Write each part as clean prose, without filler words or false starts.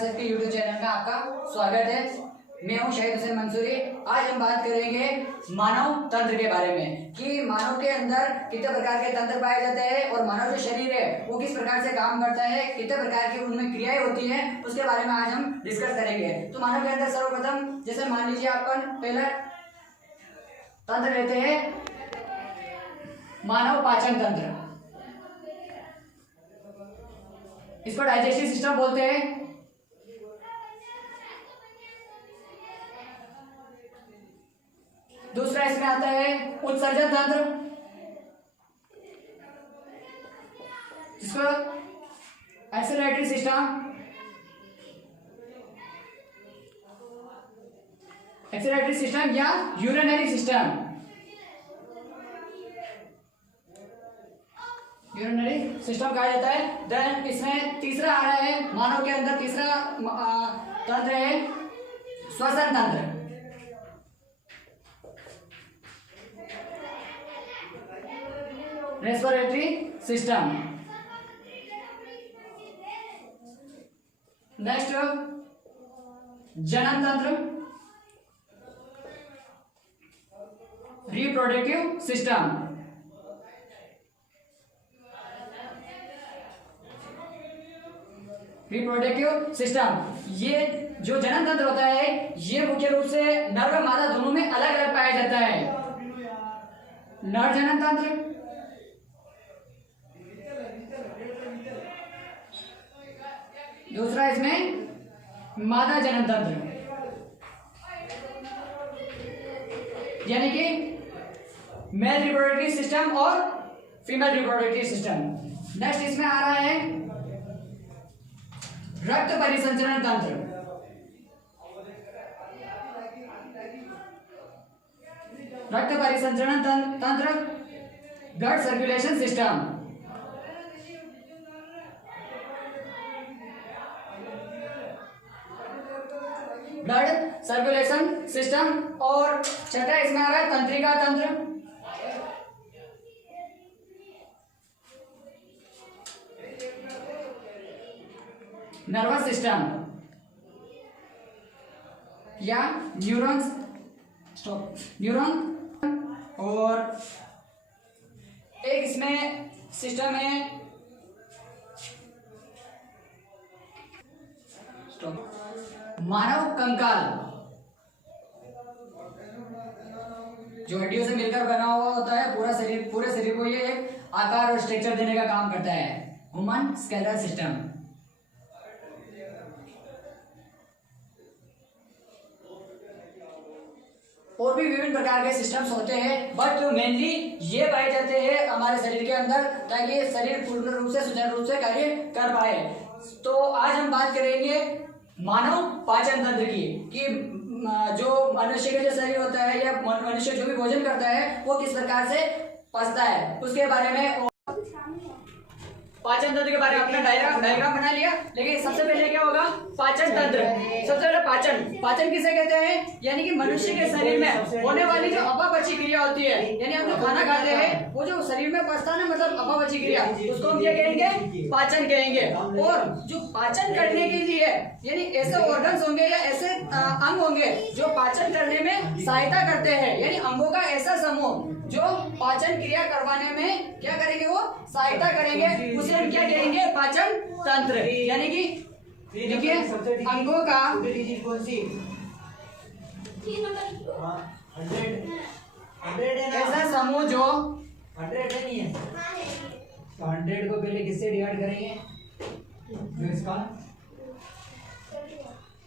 Classes के YouTube channel में आपका स्वागत है। मैं हूं शहीद हुसैन मंसूरी। आज हम बात करेंगे मानव तंत्र के बारे में कि मानव के अंदर कितने प्रकार के तंत्र पाए जाते हैं और मानव जो शरीर है वो किस प्रकार से काम करता है, कितने प्रकार की उनमें क्रियाएं होती हैं, उसके बारे में आज हम डिस्कस करेंगे। तो मानव के अंदर सर्वप्रथम जैसे मान लीजिए अपन पहला तंत्र लेते हैं मानव पाचन तंत्र। इसको डाइजेस्टिव सिस्टम बोलते हैं। दूसरा इसमें आता है उत्सर्जन तंत्र, जिसको एक्सेलरेटरी सिस्टम, या यूरिनरी सिस्टम, कहा जाता है। देन इसमें तीसरा आ रहा है, मानव के अंदर तीसरा तंत्र है श्वसन तंत्र। Respiratory system. नेक्स्ट जनन तंत्र, रिप्रोडक्टिव सिस्टम। रिप्रोडक्टिव सिस्टम, ये जो जनन तंत्र होता है ये मुख्य रूप से नर व मादा दोनों में अलग अलग पाया जाता है। नर जनन तंत्र, दूसरा इसमें मादा जनन तंत्र, यानी कि मेल रिप्रोडक्टिव सिस्टम और फीमेल रिप्रोडक्टिव सिस्टम। नेक्स्ट इसमें आ रहा है रक्त परिसंचरण तंत्र। रक्त परिसंचरण तंत्र, blood circulation system. Blood circulation system. और छठा इसमें आ रहा है तंत्रिका तंत्र, नर्वस सिस्टम या न्यूरॉन्स, न्यूरॉन। और एक इसमें सिस्टम है मानव कंकाल, जो हड्डियों से मिलकर बना हुआ होता है। पूरे शरीर को ये एक आकार और स्ट्रक्चर देने का काम करता है। Human skeletal system. और भी विभिन्न प्रकार के सिस्टम्स होते हैं, बट मेनली ये पाए जाते हैं हमारे शरीर के अंदर, ताकि शरीर पूर्ण रूप से सुचारू रूप से कार्य कर पाए। तो आज हम बात करेंगे मानव पाचन तंत्र की, कि जो मनुष्य का जो शरीर होता है या मनुष्य जो भी भोजन करता है वो किस प्रकार से पचता है, उसके बारे में। पाचन तंत्र के बारे में अपना डायग्राम बना लिया। लेकिन सबसे पहले क्या होगा, पाचन तंत्र। सबसे पहले पाचन किसे कहते हैं, यानी कि मनुष्य के शरीर में होने वाली जो अपापची क्रिया होती है, यानी हम जो खाना खाते हैं वो जो शरीर में पचता है ना, मतलब अपापची क्रिया, उसको हम क्या कहेंगे, पाचन कहेंगे। और जो पाचन करने के लिए यानी ऐसे ऑर्गन्स होंगे या ऐसे अंग होंगे जो पाचन करने में सहायता करते हैं, यानी अंगों का ऐसा समूह जो पाचन क्रिया करवाने में क्या करेंगे, वो सहायता करेंगे, उसे हम क्या कहेंगे, पाचन तंत्र। यानी कि देखिए अंगों का ऐसा समूह जो 100 नहीं है, तो 100 को पहले किससे डिवाइड करेंगे, जो इसका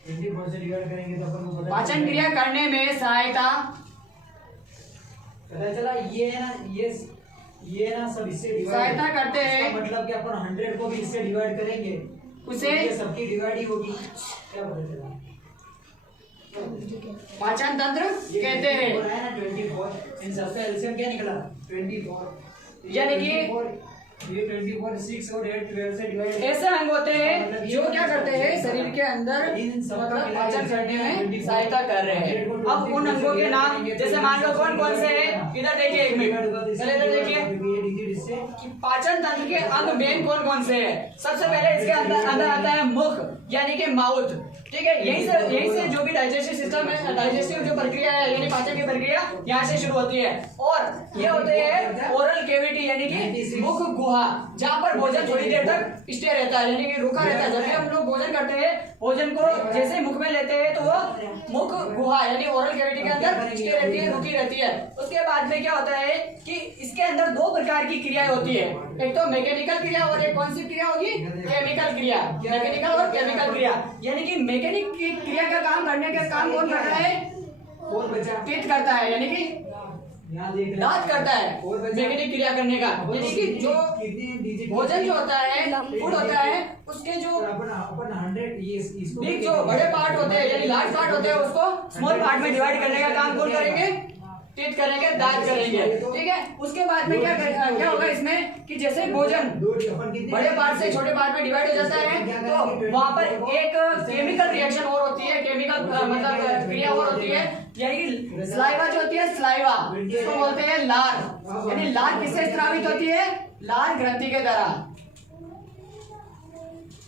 24 से डिवाइड करेंगे तो अपन को पाचन क्रिया करने में सहायता पता चला। ये ना सब इससे डिवाइड सहायता करते हैं, मतलब कि अपन 100 को भी इससे डिवाइड करेंगे, उसे ये सबकी डिवाइड ही होगी। क्या पता चला, पाचन तंत्र कहते हैं। 24 इन सबका एलसीएम क्या निकला, 24, यानी कि ये 24 6 और 8 12 से डिवाइड। ऐसे अंग होते हैं जो क्या करते हैं, शरीर के अंदर मतलब पाचन करने में सहायता कर रहे हैं। अब उन अंगों के नाम जैसे मान लो कौन कौन से हैं, इधर देखिए, एक मिनट पहले इधर देखिए, किससे? कि पाचन तंत्र के अंग मेन कौन कौन से है। सबसे पहले इसके अंदर आता है मुख यानी कि माउथ, ठीक है। यहीं से जो भी डाइजेस्टिव सिस्टम है, डाइजेस्टिव जो प्रक्रिया है यानी पाचन की प्रक्रिया यहाँ से शुरू होती है। और ये होते हैं ओरल कैविटी यानी कि मुख गुहा, जहाँ पर भोजन थोड़ी देर तक स्टे रहता है यानी कि रुका रहता है। जब भी हम लोग भोजन करते हैं, भोजन को जैसे मुख में लेते हैं तो वो मुख गुहा यानी ओरल कैविटी के अंदर स्टे रहती है, रुकी रहती है। उसके बाद में क्या होता है कि इसके अंदर दो प्रकार की क्रियाएं होती है, एक तो मैकेनिकल क्रिया और एक कौन सी क्रिया होगी, केमिकल क्रिया। मैकेनिकल और केमिकल क्रिया यानी कि मैकेनिक की क्रिया का काम करने का काम कौन कर रहा है, कौन बचा? पित्त करता है यानी कि दांत करता है मैकेनिक क्रिया करने का। यानी कि जो भोजन जो होता है, फूड होता है, उसके जो बिग जो बड़े पार्ट होते हैं यानी लार्ज पार्ट होते हैं उसको स्मॉल पार्ट में डिवाइड करने का काम कौन करेंगे, टीथ करेंगे, दांत करेंगे, ठीक है। उसके बाद में क्या होगा इसमें कि जैसे भोजन बड़े पार्ट से छोटे पार्ट में डिवाइड हो जाता है तो वहां पर एक केमिकल रिएक्शन और होती है, केमिकल मतलब क्रिया और होती है यानी कि स्लाइवा जो होती है, स्लाइवा इसको बोलते हैं लार। यानी लार किससे स्रावित होती है, लार ग्रंथि के द्वारा।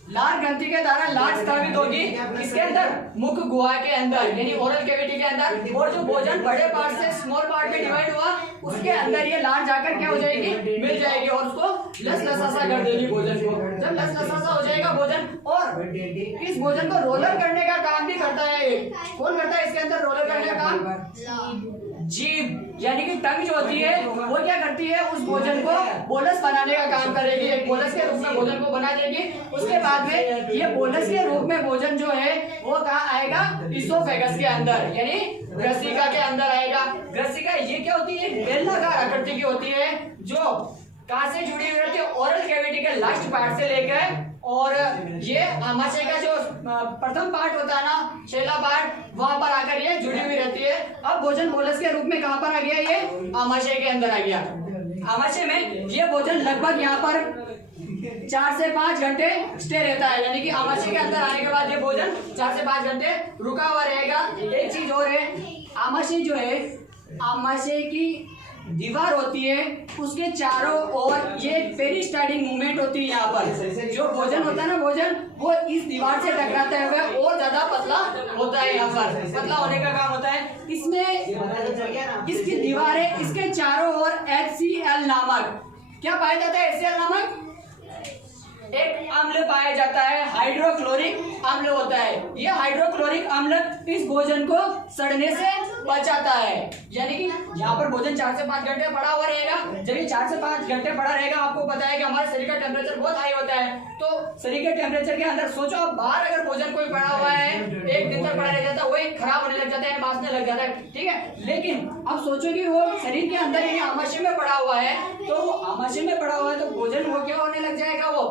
लार ग्रंथि के द्वारा लार स्रावित होगी इसके अंदर, मुख गुहा के अंदर यानी ओरल कैविटी के अंदर। और जो भोजन बड़े पार्ट से स्मॉल पार्ट में डिवाइड हुआ उसके अंदर ये लार जाकर क्या हो जाएगी, मिल जाएगी और उसको लसलसासा कर देगी भोजन को। जब लसलसासा हो जाएगा भोजन, और इस भोजन को रोलर करने का काम भी करता है। कौन करता है इसके अंदर रोलर करने का काम, जीभ यानी कि टंग जो होती है वो क्या करती है, उस भोजन को बोलस बनाने का काम करेगी, एक बोलस के रूप में भोजन को बना देगी। उसके बाद में ये बोलस के रूप में भोजन जो है वो कहाँ आएगा, इसोफेगस के अंदर यानी ग्रसिका के अंदर आएगा। ग्रसिका ये क्या होती है, बेलनाकार आकृति की होती है जो कहाँ से जुड़ी हुई रहती है, ओरल कैविटी के लास्ट पार्ट से लेकर, और ये आमाशय का जो प्रथम पार्ट होता है ना, छेला पार्ट, वहां पर आकर ये जुड़ी हुई रहती है। अब भोजन बोलस के रूप में कहां पर आ गया, ये आमाशय के अंदर आ गया। आमाशय में ये भोजन लगभग यहाँ पर 4 से 5 घंटे स्टे रहता है यानी कि आमाशय के अंदर आने के बाद ये भोजन 4 से 5 घंटे रुका हुआ रहेगा। एक चीज और है, आमाशय जो है, आमाशय की दीवार होती है, उसके चारों ओर ये पेरिस्टाल्टिक मूवमेंट होती है। यहाँ पर जो भोजन होता है ना, भोजन वो इस दीवार से टकराते हुए और ज्यादा पतला होता है। यहाँ पर पतला होने का काम होता है। इसमें इसकी दीवार है, इसके चारों ओर HCl नामक क्या पाया जाता है, HCl नामक एक अम्ल पाया जाता है, हाइड्रोक्लोरिक अम्ल होता है। ये हाइड्रोक्लोरिक अम्ल इस भोजन को सड़ने से बचाता है। यानी कि यहाँ पर भोजन 4 से 5 घंटे पड़ा हुआ रहेगा। जब ये 4 से 5 घंटे पड़ा रहेगा, आपको पता है कि हमारे शरीर का टेम्परेचर बहुत हाई होता है, तो शरीर के टेम्परेचर के अंदर सोचो, आप बाहर अगर भोजन कोई पड़ा हुआ है, एक दिन तक पड़ा रह जाता है, वही खराब होने लग जाता है, बांसने लग जाता है, ठीक है। लेकिन अब सोचो कि वो शरीर के अंदर यानी आमाशय में पड़ा हुआ है, तो वो आमाशय में पड़ा हुआ है तो भोजन वो क्या होने लग जाएगा, वो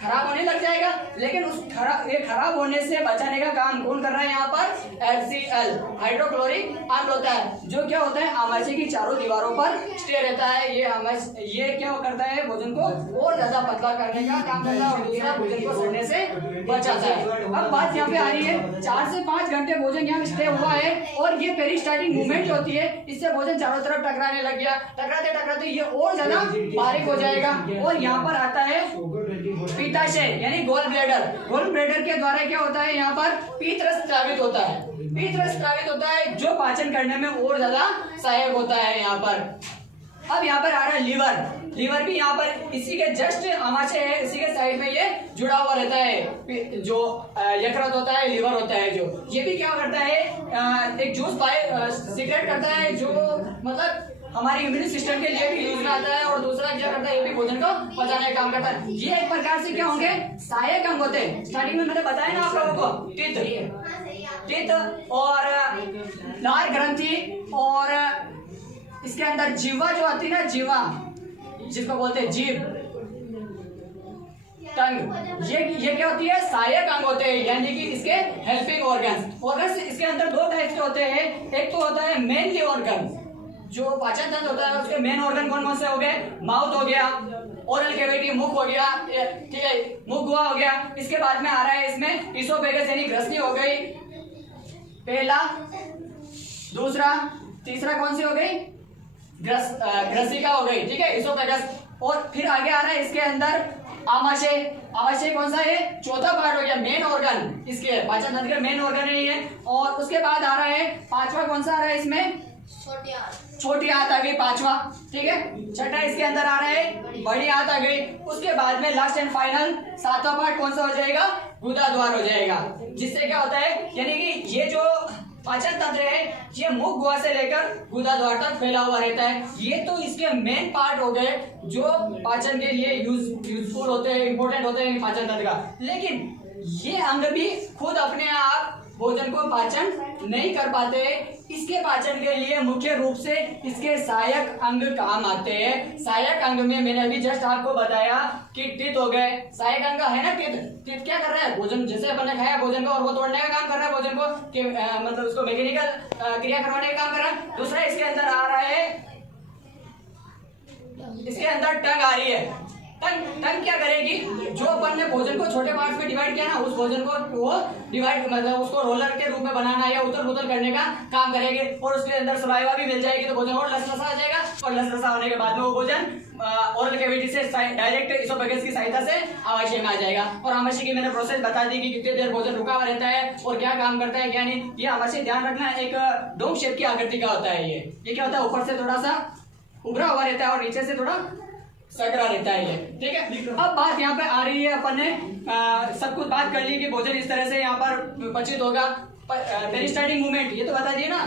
खराब होने लग जाएगा। लेकिन उस खराब होने से बचाने का काम कौन कर रहा है, यहाँ पर HCl हाइड्रोक्लोरिक अम्ल होता है, जो क्या होता है आमाशय की चारों दीवारों पर स्टे रहता है। ये क्या करता है, भोजन को और ज्यादा पतला करने का काम करता है और दूसरा भोजन को सड़ने से बचाता है। अब बात यहाँ पे आ रही है, 4 से 5 घंटे भोजन यहाँ स्टे हुआ है और ये पेरिस्टाल्टिक मूवमेंट होती है, इससे भोजन चारों तरफ टकराने लग गया। टकराते टकराते ये और ज्यादा बारीक हो जाएगा और यहाँ पर आता है पित्ताशय यानी गोल ब्लैडर। गोल ब्लैडर के द्वारा क्या होता है, यहाँ पर पीत रस स्रावित होता है। पीत रस स्रावित होता है जो पाचन करने में और ज्यादा सहायक होता है यहाँ पर। अब यहाँ पर आ रहा है लीवर। लीवर भी यहाँ पर इसी के जस्ट आमाशय है, इसी के साइड में ये जुड़ा हुआ रहता है। जो यकृत होता है, लीवर होता है, जो ये भी क्या करता है, एक जूस सीक्रेट करता है, जो मतलब हमारी इम्यून सिस्टम के लिए भी यूज में आता है। और दूसरा क्या करता है, ये भी भोजन को पचाने का काम करता है। ये एक प्रकार से क्या होंगे, सहायक अंग होते हैं। स्टार्टिंग में मैंने बताया ना आप लोगों को, पित्त और लार ग्रंथि और इसके अंदर जीवा जो आती है ना, जीवा जिसको बोलते हैं जीभ, टंग, ये क्या होती है, सहायक अंग होते हैं यानी कि इसके हेल्पिंग ऑर्गन्स। इसके अंदर 2 टाइप के होते हैं। एक तो होता है मेनली ऑर्गन, जो पाचन तंत्र होता है उसके मेन ऑर्गन कौन कौन से हो गए, माउथ हो गया, ओरल कैविटी मुख हो गया, ठीक है, मुख गुहा हो गया। इसके बाद में आ रहा है इसमें इसोफेगस यानी ग्रसनी हो गई, पहला, दूसरा, तीसरा कौन सी हो गई, ग्रसिका हो गई, ठीक है, इसोफेगस। और फिर आगे आ रहा है इसके अंदर आमाशय। आमाशय कौन सा है? चौथा पार्ट हो गया, मेन ऑर्गन इसके पाचन तंत्र का मेन ऑर्गन है। और उसके बाद आ रहा है पांचवा, कौन सा आ रहा है इसमें? छोटी आंत आ गई पांचवा, ठीक है। छठा इसके अंदर आ रहा है बड़ी आंत आ गई। उसके बाद में लास्ट एंड फाइनल सातवां पार्ट कौन सा हो जाएगा? गुदा द्वार हो जाएगा। जिससे क्या होता है, यानी कि ये जो पाचन तंत्र है ये मुख गुहा से लेकर गुदा द्वार तक फैला हुआ रहता है। ये तो इसके मेन पार्ट हो गए जो पाचन के लिए यूजफुल होते हैं, इंपॉर्टेंट होते हैं पाचन तंत्र का। लेकिन ये अंग भी खुद अपने आप भोजन को पाचन नहीं कर पाते। इसके पाचन के लिए मुख्य रूप से इसके सहायक अंग काम आते हैं। सहायक अंग में मैंने अभी जस्ट आपको बताया कि टित हो गए, सहायक अंग है ना टित। टित क्या कर रहा है? भोजन, जैसे अपन ने खाया भोजन को और वो तोड़ने का काम कर रहा है भोजन को, कि मतलब उसको मैकेनिकल क्रिया करवाने का काम कर रहा है। दूसरा इसके अंदर आ रहा है, इसके अंदर टंग आ रही है। टंग क्या करेगी? जो अपन ने भोजन को छोटे पार्ट्स में डिवाइड किया ना, उस भोजन को वो डिवाइड, मतलब उसको रोलर के रूप में बनाना या उथल पुथल करने का काम करेगी। और उसके अंदर सलाइवा भी मिल जाएगी तो भोजन और लसलसा आ जाएगा। और लसलसा होने के बाद में वो भोजन ओरल कैविटी से डायरेक्ट इसोफेगस की सहायता से आमाशय में आ जाएगा। और आमाशय की मैंने प्रोसेस बता दी कि कितनी देर भोजन रुका हुआ रहता है और क्या काम करता है क्या नहीं। ये आमाशय ध्यान रखना, एक डोम शेप की आकृति का होता है। ये क्या होता है? ऊपर से थोड़ा सा उभरा हुआ रहता है और नीचे से थोड़ा सकरा रहता है ये, ठीक है। अब बात यहाँ पे आ रही है, अपन ने सब कुछ बात कर ली कि भोजन इस तरह से यहाँ पर पचित होगा। पेरिस्टाल्टिक मूवमेंट ये तो बता दिए ना,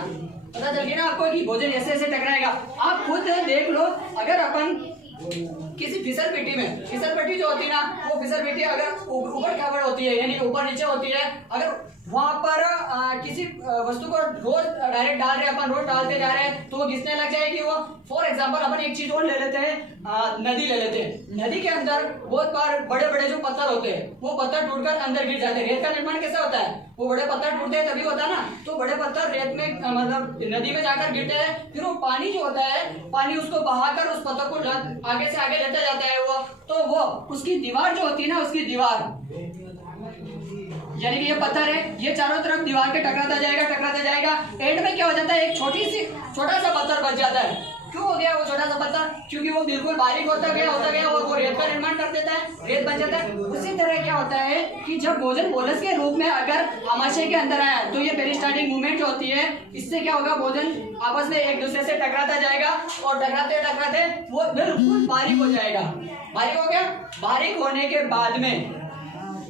पता चल गया ना आपको कि भोजन ऐसे ऐसे टकराएगा। आप खुद देख लो, अगर अपन किसी फिसल पेटी में, फिसल पेटी जो होती है ना, वो फिसल पेटी अगर ऊपर खाबड़ होती है यानी ऊपर नीचे होती है, अगर वहां पर किसी वस्तु को रोज डायरेक्ट डाल रहे हैं, अपन रोज डालते जा रहे हैं तो वो घिसने लग जाएगी वो। फॉर एग्जांपल अपन एक चीज और ले लेते हैं, नदी ले लेते हैं। नदी के अंदर बहुत बार बड़े बड़े जो पत्थर होते हैं वो पत्थर टूटकर अंदर गिर जाते हैं। रेत का निर्माण कैसे होता है? वो बड़े पत्थर टूटते हैं तभी होता है ना। तो बड़े पत्थर रेत में मतलब नदी में जाकर गिरते हैं, फिर वो पानी जो होता है, पानी उसको बहाकर उस पत्थर को आगे से आगे लेता जाता है वो। तो वो उसकी दीवार जो होती है ना, उसकी दीवार, यानी कि ये पत्थर है, ये चारों तरफ दीवार के टकराता जाएगा। एंड में क्या हो जाता है? एक छोटा सा पत्थर बच जाता है। क्यों हो गया वो छोटा सा पत्थर? क्योंकि वो बिल्कुल बारीक होता गया और वो रेत का निर्माण कर देता है, रेत बन जाता है। उसी तरह क्या होता है कि जब भोजन मोलस के रूप में अगर आमाशय के अंदर आया तो ये पेरिस्टाल्टिक मूवमेंट जो होती है, इससे क्या होगा? भोजन आपस में एक दूसरे से टकराता जाएगा और टकराते वो बिल्कुल बारीक हो जाएगा। बारीक हो गया। बारीक होने के बाद में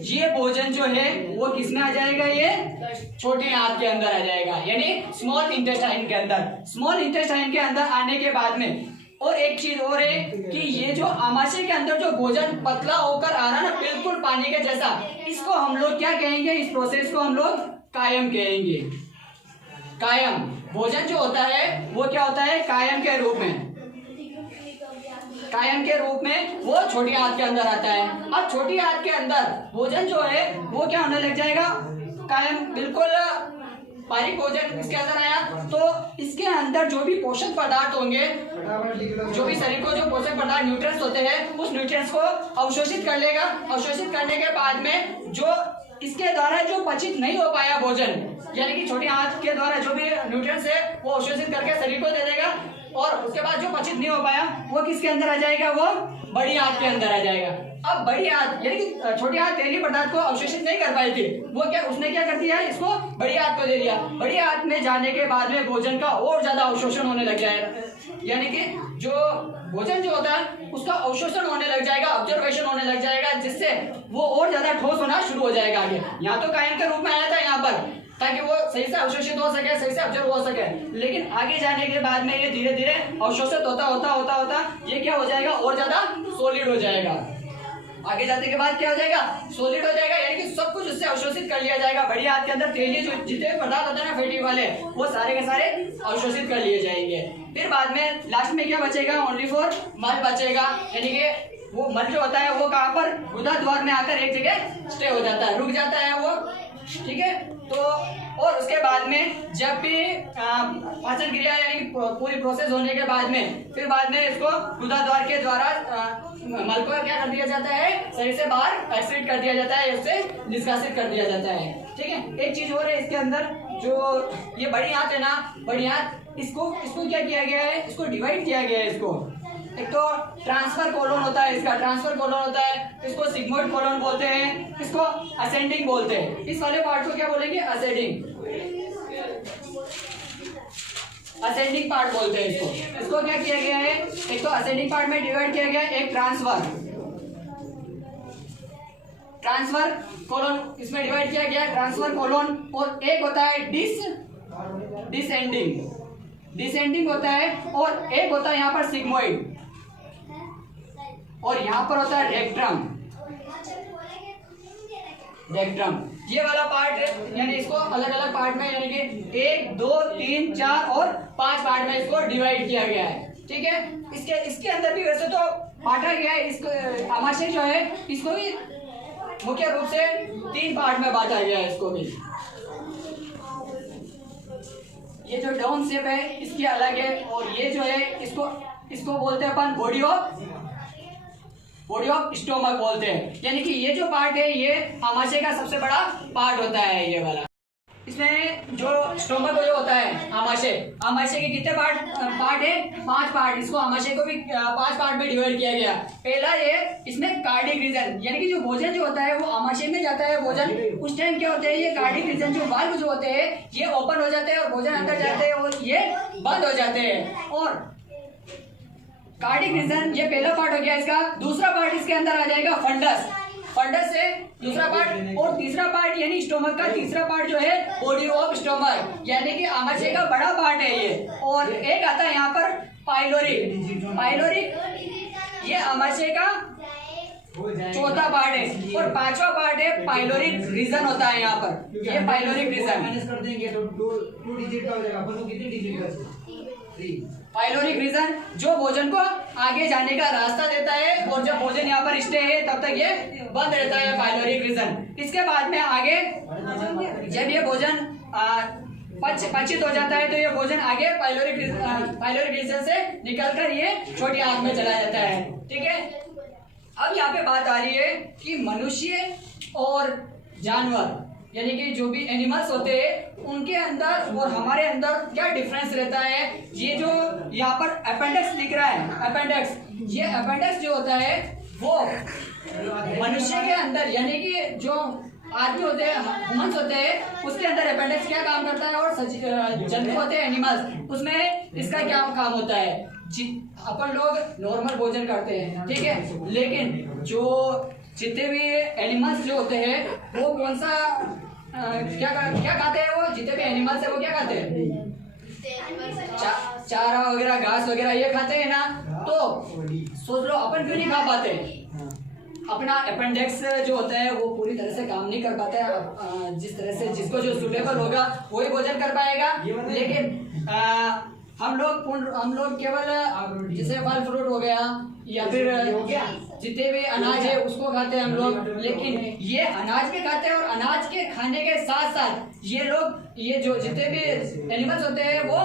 ये भोजन जो है वो किसमें आ जाएगा? ये छोटी आंत के अंदर आ जाएगा, यानी स्मॉल इंटेस्टाइन के अंदर। स्मॉल इंटेस्टाइन के अंदर आने के बाद में और एक चीज और है कि ये जो आमाशय के अंदर जो भोजन पतला होकर आ रहा है ना, बिल्कुल पानी के जैसा, इसको हम लोग क्या कहेंगे? इस प्रोसेस को हम लोग कायम कहेंगे। कायम भोजन जो होता है वो क्या होता है? कायम के रूप में। कायम के रूप में वो छोटी आंत के अंदर आता है। अब छोटी आंत के अंदर भोजन जो है वो क्या होने लग जाएगा? कायम, बिल्कुल बारीक भोजन इसके अंदर आया तो इसके अंदर जो भी पोषक पदार्थ होंगे, जो भी शरीर को जो पोषक पदार्थ न्यूट्रिएंट्स होते हैं, उस न्यूट्रिएंट्स को अवशोषित कर लेगा। अवशोषित करने के बाद में जो इसके द्वारा जो पचित नहीं हो पाया भोजन, यानी कि छोटी आंत के द्वारा जो भी न्यूट्रिएंट्स है वो अवशोषित करके शरीर को दे देगा। और उसके बाद जो पचित नहीं हो पाया वो किसके अंदर आ जाएगा? वो बड़ी आंत के अंदर आ जाएगा। अब बड़ी आंत यानी कि छोटी आंत तेलीय पदार्थ को अवशोषित नहीं कर पाई थी, वो क्या उसने क्या कर दिया? इसको बड़ी आंत को दे दिया। बड़ी आंत में जाने के बाद में भोजन का और ज्यादा अवशोषण होने लग जाएगा, यानी कि जो भोजन जो होता है उसका अवशोषण होने लग जाएगा, ऑब्जर्वेशन होने लग जाएगा, जिससे वो और ज्यादा ठोस होना शुरू हो जाएगा। आगे यहाँ तो कायम के रूप में आया था यहाँ पर, ताकि वो सही से अवशोषित हो सके, सही से ऑब्जर्व हो सके। लेकिन आगे जाने के बाद में ये धीरे धीरे अवशोषित होता ये क्या हो जाएगा? और ज्यादा सॉलिड हो जाएगा। आगे जाने के बाद क्या हो जाएगा? सॉलिड हो जाएगा, यानी कि सब कुछ उससे अवशोषित कर लिया जाएगा। बड़ी आंत के अंदर तेलीय जो जितने पदार्थ होते हैं ना, फैटी वाले, वो सारे के सारे अवशोषित कर लिए जाएंगे। फिर बाद में लास्ट में क्या बचेगा? ओनली फॉर मल बचेगा, यानी कि वो मल जो होता है वो कहाँ पर? गुदा द्वार में आकर एक जगह स्टे हो जाता है, रुक जाता है वो, ठीक है। तो और उसके बाद में जब भी पाचन क्रिया यानी पूरी प्रोसेस होने के बाद में फिर बाद में इसको गुदा द्वार के द्वारा मल को क्या कर दिया जाता है? शरीर से बाहर एक्सक्रीट कर दिया जाता है, उससे निष्कासित कर दिया जाता है, ठीक है। एक चीज और है इसके अंदर, जो ये बड़ी आंत है ना, बड़ी आंत, इसको क्या किया गया है? इसको डिवाइड किया गया है। इसको एक तो ट्रांसफर कोलोन होता है, इसका ट्रांसफर कोलोन होता है, इसको सिग्मोइड कोलोन बोलते हैं, इसको असेंडिंग बोलते हैं। इस वाले पार्ट को क्या बोलेंगे? असेंडिंग, असेंडिंग पार्ट बोलते हैं इसको। इसको क्या किया गया है? एक तो असेंडिंग पार्ट में डिवाइड किया गया है, एक ट्रांसफर कोलोन इसमें डिवाइड किया गया है, ट्रांसफर कोलोन, और एक होता है डिसेंडिंग होता है, और एक होता है यहाँ पर सिग्मोइड, और यहाँ पर होता है रेक्ट्रम। ये वाला पार्ट यानी इसको अलग अलग पार्ट में यानी कि 1 2 3 4 और 5 पार्ट में इसको डिवाइड किया गया है। ठीक है, इसके अंदर भी वैसे तो बांटा गया है। इसको आमाशय जो है इसको भी मुख्य रूप से 3 पार्ट में बांटा गया है। इसको भी ये जो डाउन शेप है इसकी अलग है, और ये जो है इसको बोलते हैं अपन बॉडी ऑफ स्टोमक बोलते हैं। यानी कि ये जो पार्ट है ये आमाशय का सबसे बड़ा पार्ट होता है, ये वाला। इसमें जो स्टोमक जो होता है आमाशय के कितने पार्ट है? 5 पार्ट। इसको आमाशय को भी 5 पार्ट में डिवाइड किया गया। पहला ये इसमें कार्डिक रीजन, यानी कि जो भोजन जो होता है वो आमाशय में जाता है भोजन, उस टाइम क्या होते हैं ये कार्डिक रीजन जो वाल्व जो होते हैं ये ओपन हो जाते हैं और भोजन अंदर जाते हैं और ये बंद हो जाते हैं। और कार्डिक रीजन ये पहला पार्ट हो गया इसका। दूसरा पार्ट इसके अंदर आ जाएगा फंडस से दूसरा पार्ट, और तीसरा पार्ट यानी स्टोमक का तीसरा पार्ट जो है बॉडी ऑफ स्टोमक, यानी कि आमाशय का बड़ा पार्ट है ये। और एक आता है यहाँ पर पाइलोरिक, ये आमाशय का चौथा पार्ट है, और 5वां पार्ट है पाइलोरिक रीजन होता है यहाँ पर। ये पाइलोरिक रीजन माइनस कर देंगे तो 2 डिजिट का हो जाएगा। अपन को कितनी डिजिट का? 3। पाइलोरिक रीजन जो भोजन को आगे जाने का रास्ता देता है, और जब भोजन यहाँ पर स्टे है तब तक ये बंद रहता है, पाइलोरिक रीजन। इसके बाद में आगे जब ये भोजन पचित हो जाता है तो ये भोजन आगे पाइलोरिक रीजन से निकलकर ये छोटी आंत में चला जाता है। ठीक है, अब यहाँ पे बात आ रही है कि मनुष्य और जानवर यानी कि जो भी एनिमल्स होते हैं उनके अंदर और हमारे अंदर क्या डिफरेंस रहता है। ये जो यहाँ पर अपेंडिक्स दिख रहा है, ये अपेंडिक्स जो होता है वो मनुष्य के अंदर यानी कि जो आदमी होते हैं, ह्यूमंस होते हैं, उसके अंदर अपेंडिक्स क्या काम करता है, और जंतु होते हैं एनिमल्स, उसमें इसका क्या काम होता है। अपन लोग नॉर्मल भोजन करते हैं, ठीक है, लेकिन जो जितने भी एनिमल्स जो होते हैं वो कौन सा क्या खाते हैं? वो जितने भी एनिमल्स है वो क्या खाते हैं? चारा वगैरह, घास वगैरह ये खाते हैं ना। तो सोच लो अपन क्यों नहीं खा पाते? अपना अपेंडिक्स जो होता है वो पूरी तरह से काम नहीं कर पाता है। जिस तरह से जिसको जो सुटेबल होगा वही भोजन कर पाएगा, लेकिन हम लोग केवल जैसे फल फ्रूट हो गया या फिर जितने भी अनाज है उसको खाते हैं हम लोग, लेकिन ये अनाज भी खाते हैं, और अनाज के खाने के साथ साथ ये जो जितने भी एनिमल्स होते हैं वो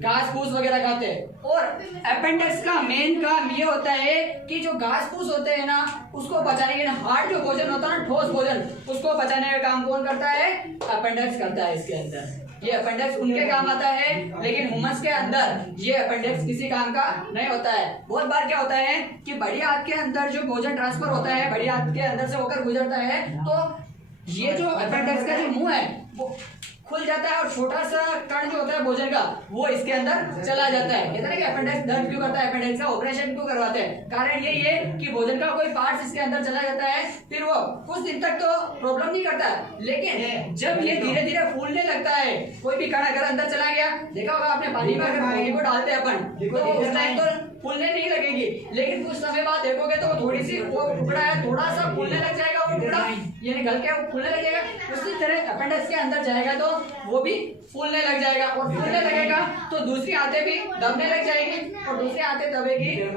घास फूस वगैरह खाते हैं। और अपेंडिक्स का मेन काम ये होता है कि जो घास फूस होते हैं ना उसको पचाने के, हार्ड जो भोजन होता है ना, ठोस भोजन, उसको पचाने का काम कौन करता है? अपेंडिक्स करता है। इसके अंदर ये अपेंडिक्स उनके काम आता है, लेकिन ह्यूमंस के अंदर ये अपेंडिक्स किसी काम का नहीं होता है। बहुत बार क्या होता है कि बड़ी आंत के अंदर जो भोजन ट्रांसफर होता है, बड़ी आंत के अंदर से होकर गुजरता है, तो ये जो अपेंडिक्स का जो मुंह है वो खुल जाता है, और छोटा सा कण जो होता है भोजन का वो इसके अंदर चला जाता है। कहते हैं कि अपेंडिक्स दर्द क्यों करता है, अपेंडिक्स का ऑपरेशन क्यों करवाते हैं? कारण यही है कि भोजन का कोई पार्ट इसके अंदर चला जाता है, फिर वो कुछ दिन तक तो प्रॉब्लम नहीं करता, लेकिन जब ये धीरे धीरे फूलने लगता है, कोई भी कण अगर अंदर चला गया, देखा होगा आपने पानी में अगर पानी को डालते हैं अपन तो उस टाइम तो फूलने नहीं लगेगी, लेकिन कुछ समय बाद देखोगे तो थोड़ी सी वो टुकड़ा है थोड़ा सा फूलने लग जाएगा, और टुकड़ा यानी गल के फूलने लग जाएगा। उसी तरह अपेंडिक्स के अंदर जाएगा तो वो भी फूलने लग जाएगा, और फूलने लगेगा तो दूसरी आंतें भी दबने लग जाएगी, और दूसरी आंतें दबेगी तो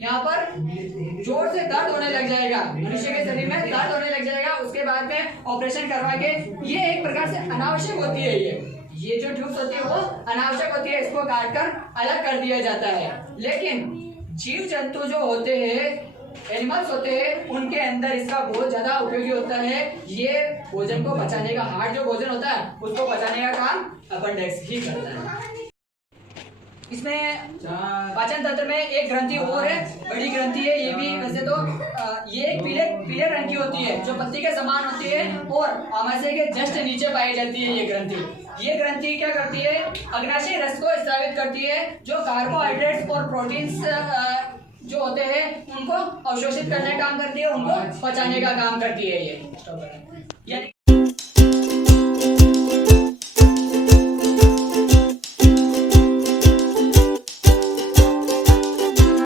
यहाँ पर जोर से दर्द होने लग जाएगा, मनुष्य के शरीर में दर्द होने लग जाएगा। उसके बाद में ऑपरेशन करवा के, ये एक प्रकार से अनावश्यक होती है, ये जो ट्यूब्स होती है वो अनावश्यक होती है, इसको काट कर अलग कर दिया जाता है। लेकिन जीव जंतु जो होते हैं, एनिमल्स होते हैं, उनके अंदर इसका बहुत ज्यादा उपयोगी होता है। ये भोजन को पचाने का, हार्ड जो भोजन होता है उसको पचाने का काम अपेंडिक्स ही करता है। इसमें चार पाचन तंत्र में एक ग्रंथि और है, बड़ी ग्रंथि है ये भी। वैसे तो ये एक पीले पीले रंग की होती है जो पत्ती के समान होती है और आमाशय के जस्ट नीचे पाई जाती है ये ग्रंथि। ये ग्रंथि क्या करती है, अग्नाशय रस को स्रावित करती है, जो कार्बोहाइड्रेट्स और प्रोटीन्स जो होते हैं उनको अवशोषित करने का काम करती है, उनको पचाने का काम करती है ये। यानी